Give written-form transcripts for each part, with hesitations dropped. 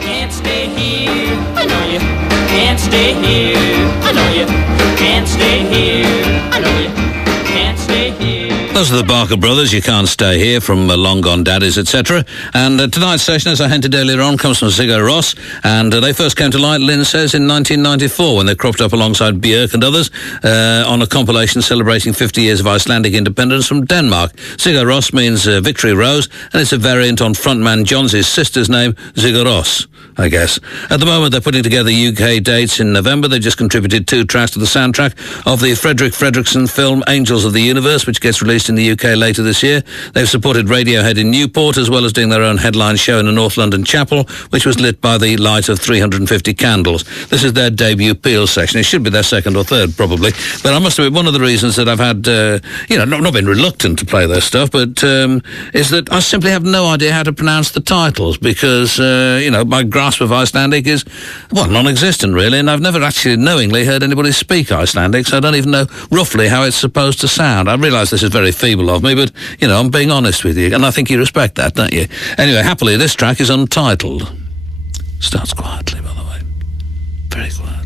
Can't stay here, I know you. Can't stay here, I know you. Can't stay here, I know you. Can't stay here. Those are the Barker Brothers, You Can't Stay Here, from Long Gone Daddies, etc. And tonight's session, as I hinted earlier on, comes from Sigur Rós, and they first came to light, Lynn says, in 1994, when they cropped up alongside Björk and others on a compilation celebrating 50 years of Icelandic independence from Denmark. Sigur Rós means Victory Rose, and it's a variant on frontman John's sister's name, Sigurrós, I guess. At the moment, they're putting together UK dates in November. They just contributed 2 tracks to the soundtrack of the Frederick Fredriksson film Angels of the Universe, which gets released in the UK later this year. They've supported Radiohead in Newport, as well as doing their own headline show in a North London chapel, which was lit by the light of 350 candles. This is their debut Peel section. It should be their second or third, probably. But I must admit, one of the reasons that I've had, not been reluctant to play their stuff, but is that I simply have no idea how to pronounce the titles, because, my grasp of Icelandic is, non-existent, really, and I've never actually knowingly heard anybody speak Icelandic, so I don't even know roughly how it's supposed to sound. I realise this is very feeble of me, but, I'm being honest with you, and I think you respect that, don't you? Anyway, happily, this track is untitled. Starts quietly, by the way. Very quietly.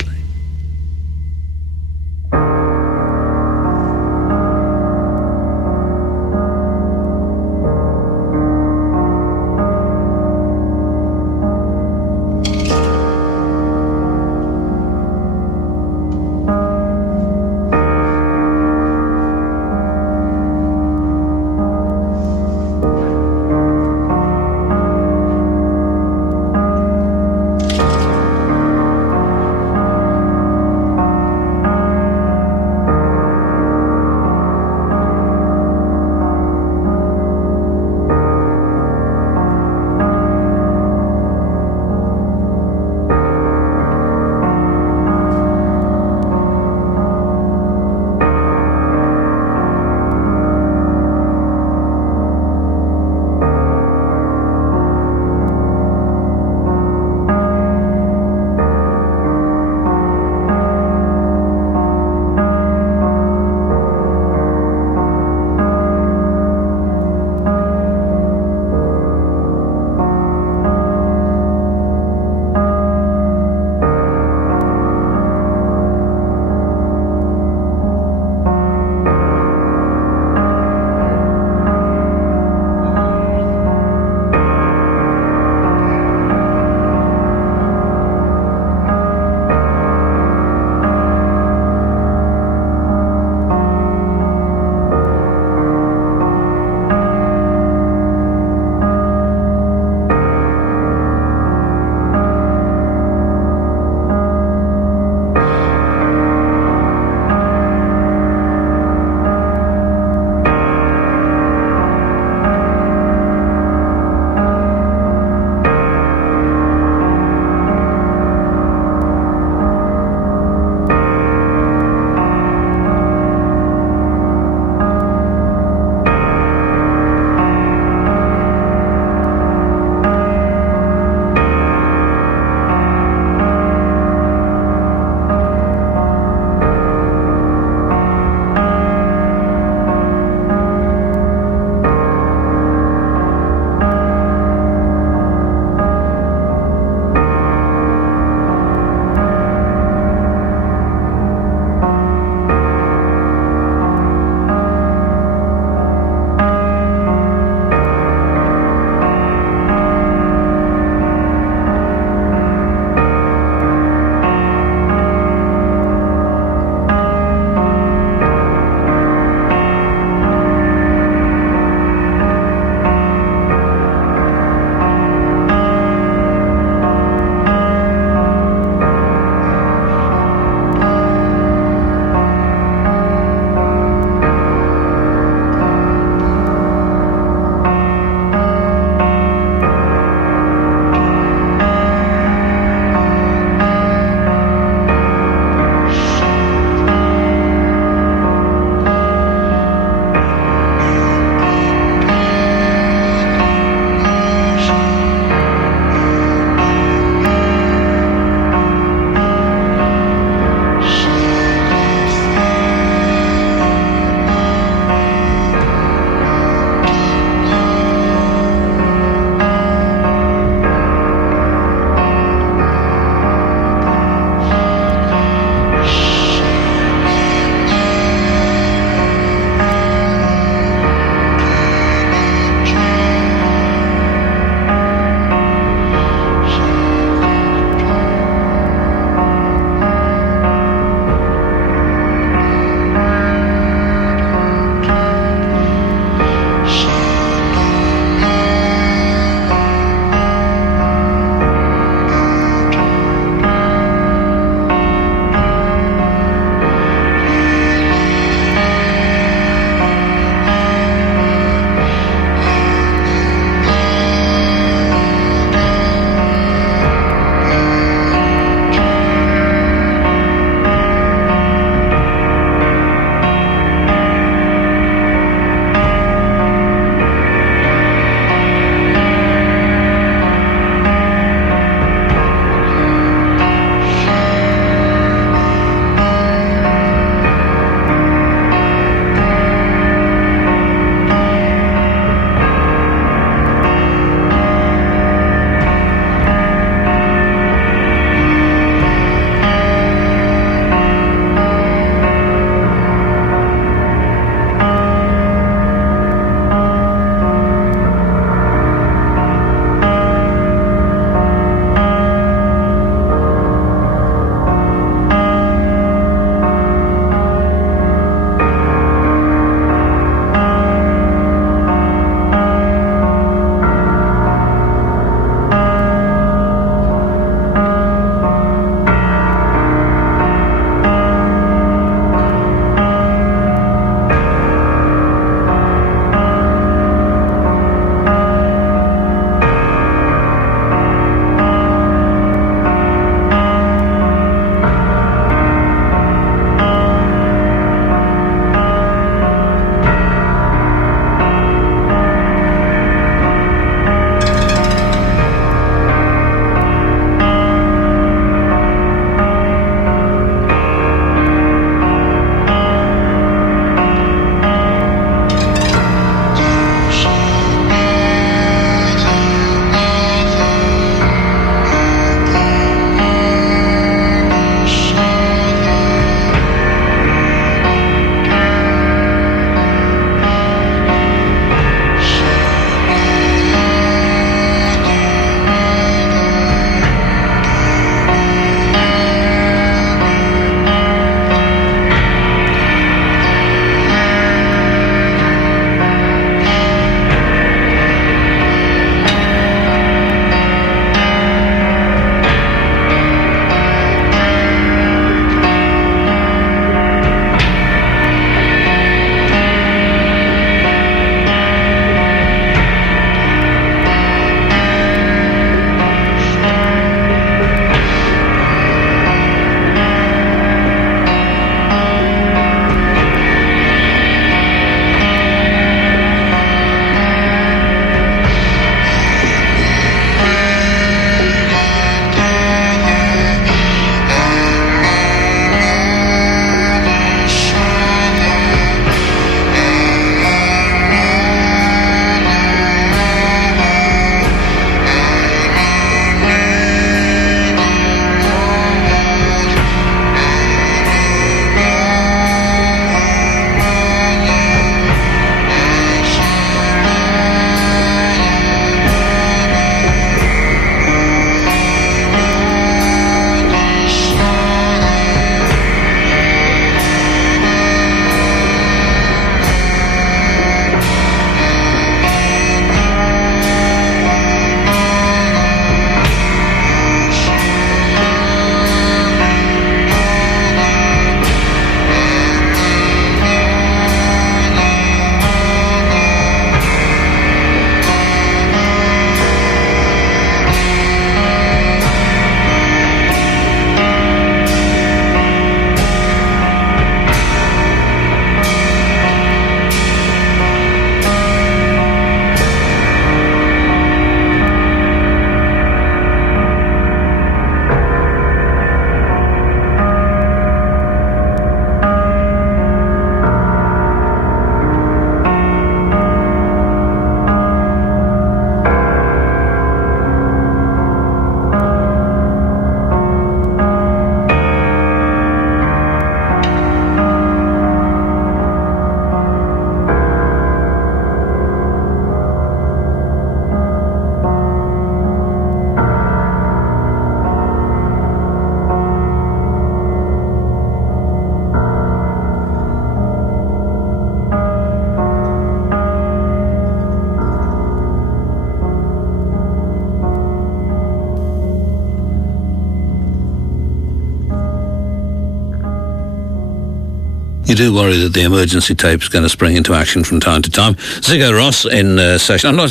you do worry that the emergency tape is going to spring into action from time to time. Sigurrós in session. I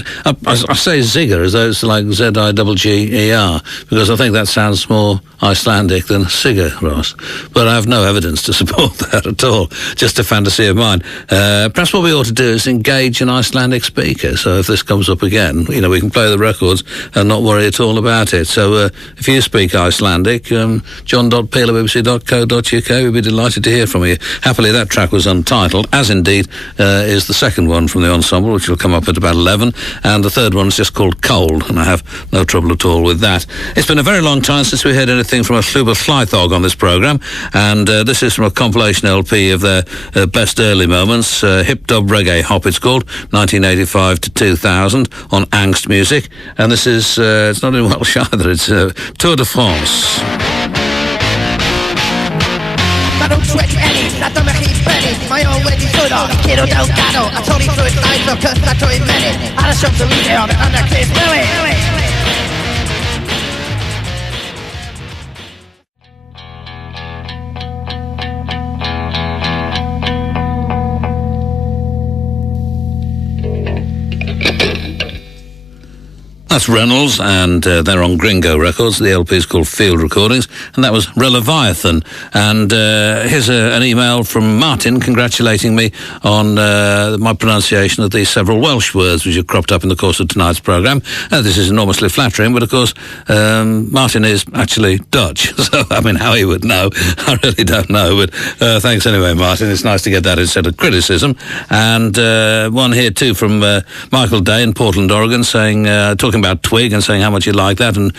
say Sigur as though it's like Zigger, because I think that sounds more Icelandic than Sigurrós. But I have no evidence to support that at all. Just a fantasy of mine. Perhaps what we ought to do is engage an Icelandic speaker. So if this comes up again, we can play the records and not worry at all about it. So if you speak Icelandic, john.peel@bbc.co.uk, we'd be delighted to hear from you. Happily, that track was untitled, as indeed is the second one from the ensemble, which will come up at about 11, and the third one is just called Cold, and I have no trouble at all with that. It's been a very long time since we heard anything from a Llúber Llaethog on this programme, and this is from a compilation LP of their best early moments, Hip Dub Reggae Hop it's called, 1985 to 2000, on Angst Music, and this is, it's not in Welsh either, it's Tour de France. Mae o wedi llwyddo, curo delgado a torri drwy'r daith o cysta drwy'r menydd ar y siwm dylideo yn y Cris Lewis. That's Reynolds, and they're on Gringo Records. The LP is called Field Recordings, and that was Releviathan. And here's an email from Martin congratulating me on my pronunciation of these several Welsh words which have cropped up in the course of tonight's programme. This is enormously flattering, but of course Martin is actually Dutch, so I mean how he would know, I really don't know, but thanks anyway, Martin. It's nice to get that instead of criticism. And one here too from Michael Day in Portland, Oregon, saying, talking about Twig and saying how much you like that and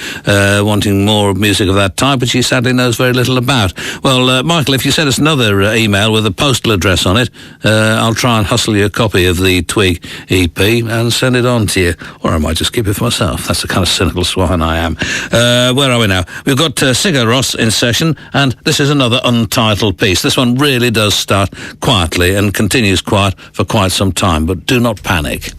wanting more music of that type, which he sadly knows very little about. Well, Michael, if you send us another email with a postal address on it, I'll try and hustle you a copy of the Twig EP and send it on to you. Or I might just keep it for myself. That's the kind of cynical swine I am. Where are we now? We've got Sigurrós in session, and this is another untitled piece. This one really does start quietly and continues quiet for quite some time, but do not panic.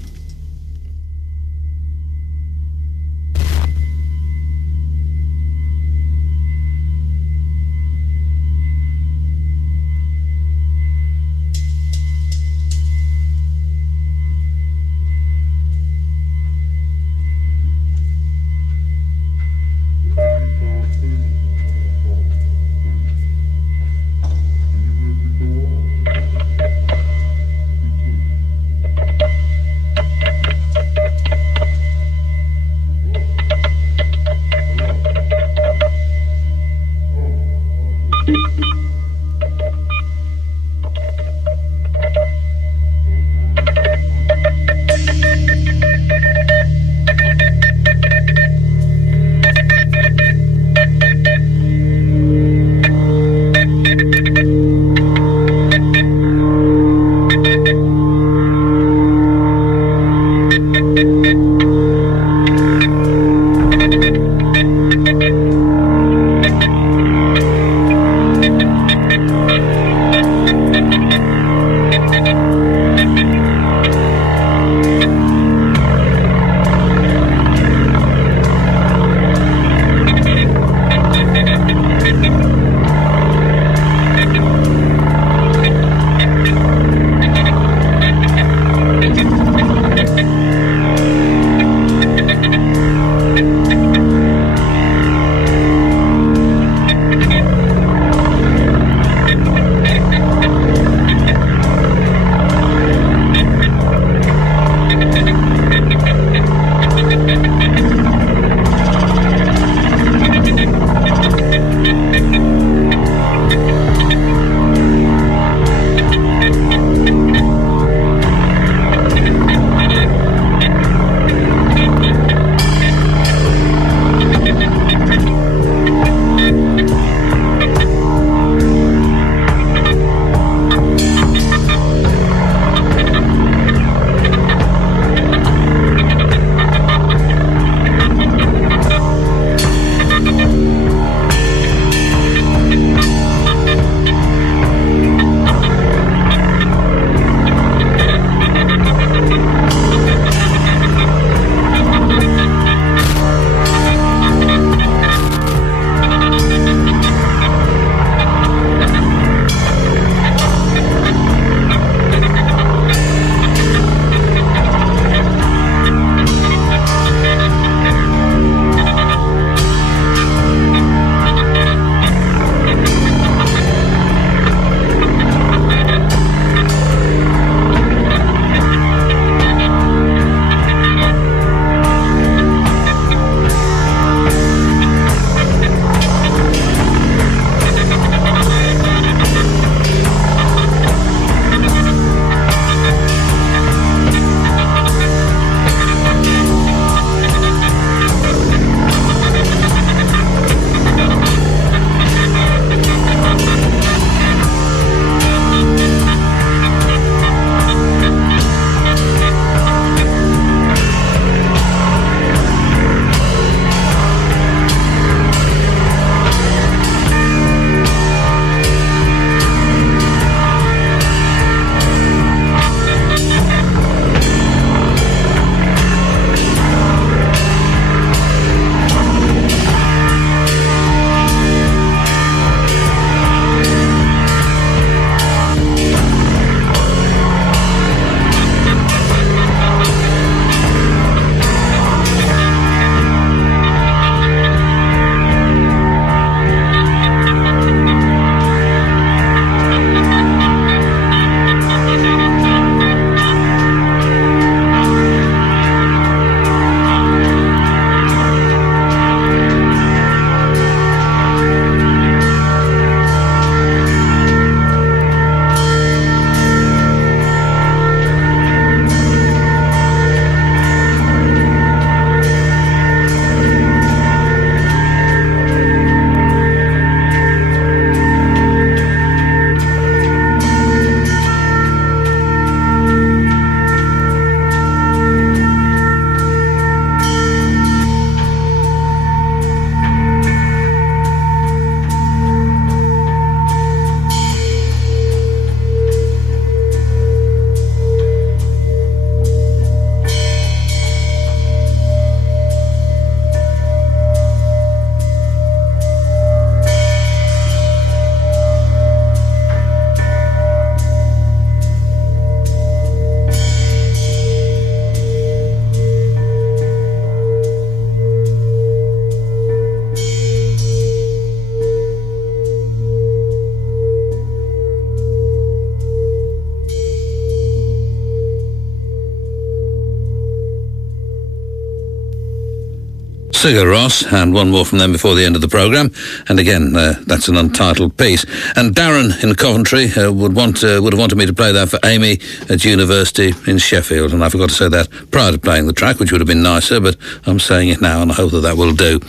Sigur Rós, and one more from them before the end of the programme. And again, that's an untitled piece. And Darren in Coventry would have wanted me to play that for Amy at university in Sheffield, and I forgot to say that prior to playing the track, which would have been nicer, but I'm saying it now, and I hope that will do.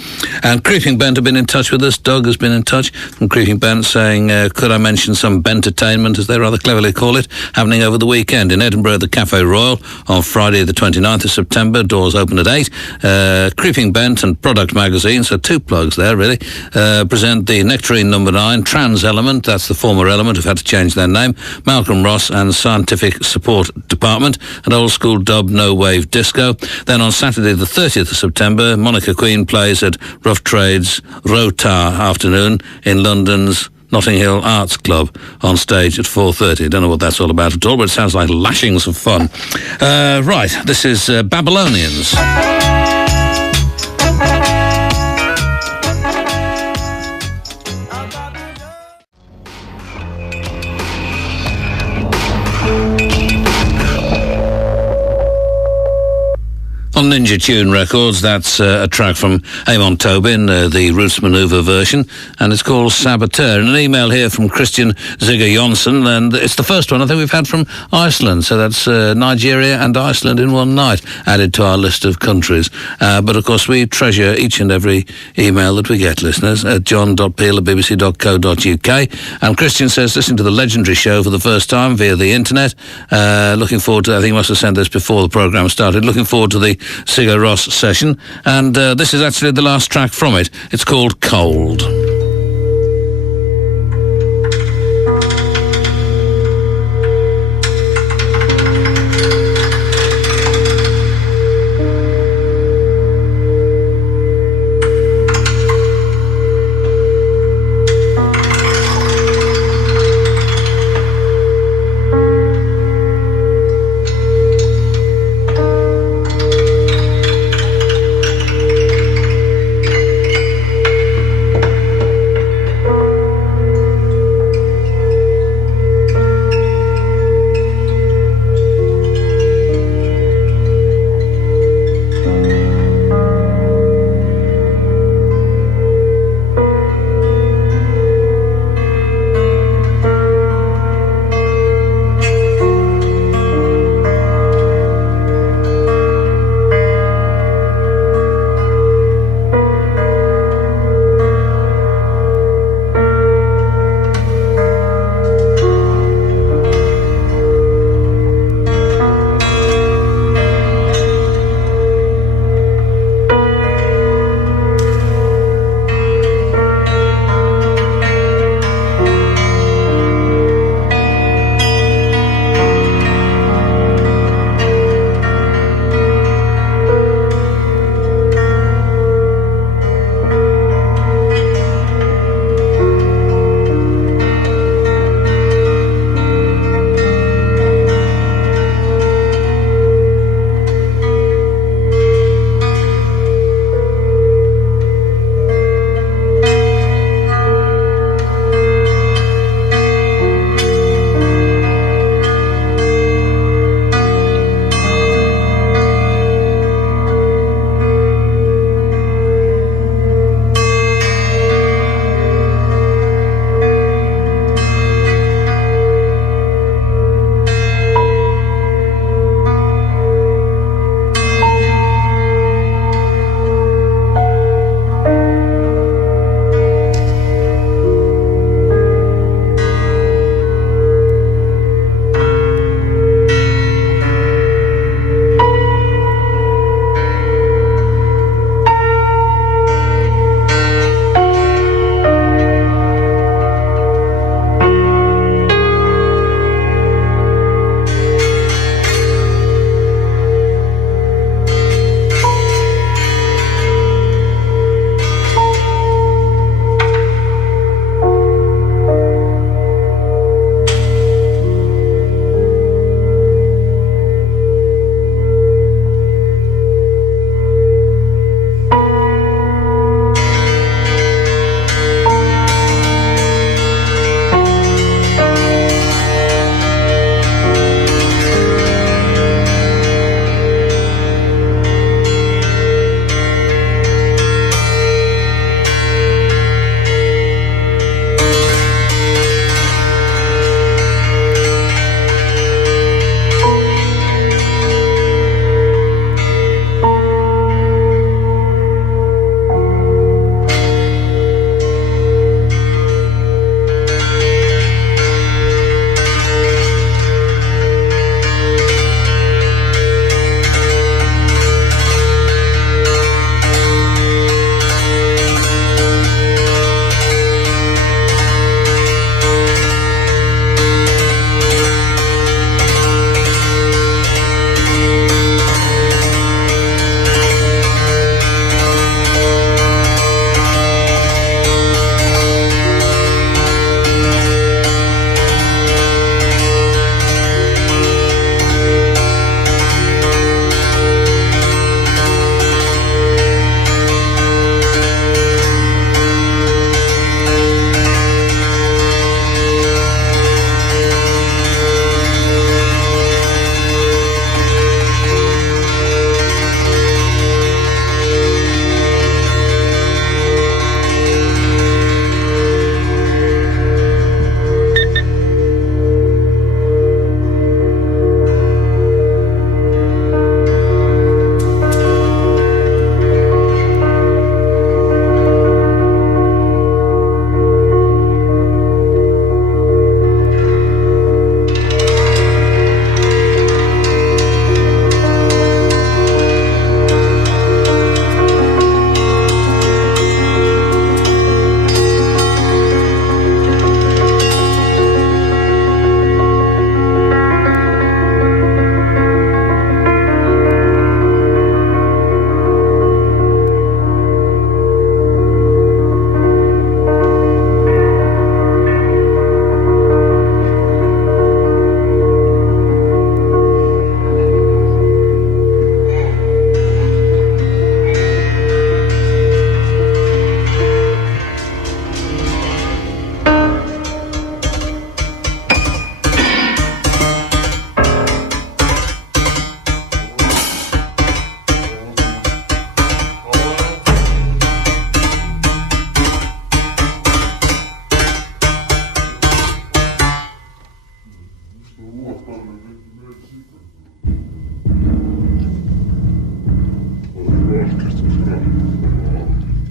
And Creeping Bent have been in touch with us. Doug has been in touch from Creeping Bent saying, could I mention some Bentertainment, as they rather cleverly call it, happening over the weekend in Edinburgh at the Café Royal on Friday the 29th of September. Doors open at 8. Creeping Bent and Product Magazine, so two plugs there really, present the Nectarine No. 9, Trans Element, that's the former Element who've had to change their name, Malcolm Ross and Scientific Support Department, and Old School Dub No Wave Disco. Then on Saturday the 30th of September, Monica Queen plays at Rough Trades Rotar afternoon in London's Notting Hill Arts Club on stage at 4:30. Don't know what that's all about at all, but it sounds like lashings of fun. Right, this is Babylonians. On Ninja Tune Records, that's a track from Eamon Tobin, the Roots Maneuver version, and it's called Saboteur. And an email here from Christian Sigurd Jonsson, and it's the first one I think we've had from Iceland, so that's Nigeria and Iceland in one night, added to our list of countries. But of course we treasure each and every email that we get, listeners, at john.peel@bbc.co.uk. And Christian says, listening to the legendary show for the first time via the internet, looking forward to, I think he must have sent this before the programme started, looking forward to the Sigurrós session, and this is actually the last track from it. It's called Cold.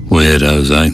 Weirdos, eh?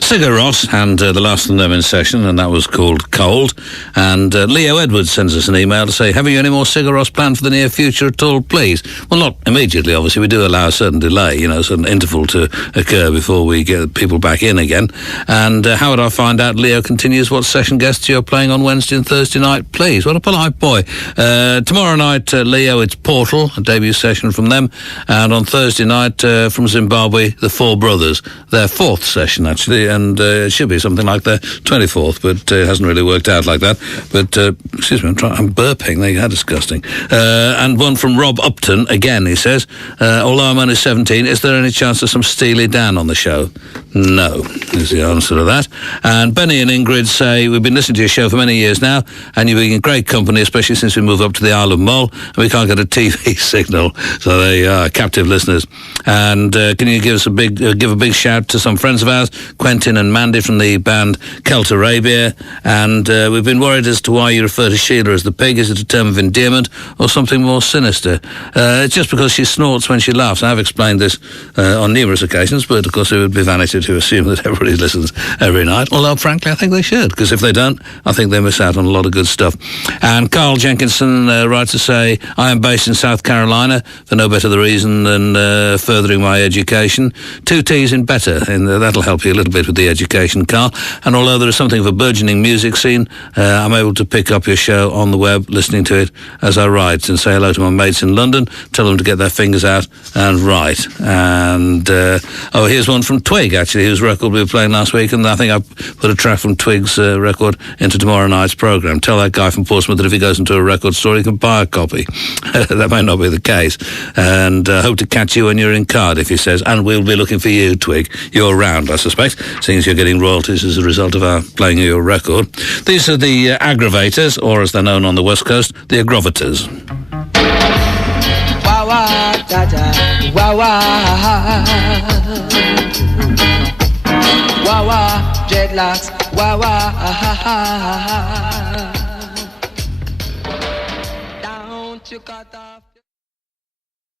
Sigurrós, and the last of them in session, and that was called Cold. And Leo Edwards sends us an email to say, have you any more Sigurrós planned for the near future at all, please? Well, not immediately, obviously. We do allow a certain delay, a certain interval to occur before we get people back in again. And how would I find out? Leo continues, what session guests you're playing on Wednesday and Thursday night, please? What a polite boy. Tomorrow night, Leo, it's Portal, a debut session from them. And on Thursday night, from Zimbabwe, the Four Brothers, their fourth session, actually, and it should be something like the 24th, but it hasn't really worked out like that. But, excuse me, I'm burping. How disgusting. And one from Rob Upton, again, he says, although I'm only 17, is there any chance of some Steely Dan on the show? No, is the answer to that. And Benny and Ingrid say, we've been listening to your show for many years now, and you've been in great company, especially since we moved up to the Isle of Mull, and we can't get a TV signal. So they are captive listeners. And can you give us a big shout to some friends of ours, Quentin and Mandy from the band Celt Arabia, and we've been worried as to why you refer to Sheila as the pig. Is it a term of endearment or something more sinister? It's just because she snorts when she laughs. I've explained this on numerous occasions, but of course it would be vanity to assume that everybody listens every night, although frankly I think they should, because if they don't, I think they miss out on a lot of good stuff. And Carl Jenkinson writes to say, I am based in South Carolina for no better the reason than furthering my education. 2 T's in better, and that'll help you a little bit with the education, Carl. And although there is something of a burgeoning music scene, I'm able to pick up your show on the web, listening to it as I write, and say hello to my mates in London, tell them to get their fingers out and write. And here's one from Twig, actually, whose record we were playing last week, and I think I put a track from Twig's record into tomorrow night's programme. Tell that guy from Portsmouth that if he goes into a record store, he can buy a copy. That may not be the case. And hope to catch you when you're in Cardiff, he says, and we'll be looking for you, Twig. You're around, I suspect, seeing as you're getting royalties as a result of our playing your record. These are the aggravators, or as they're known on the West Coast, the aggravators. Wah wah da da, wah wah, wah wah, dreadlocks, wah wah, down to Qatar.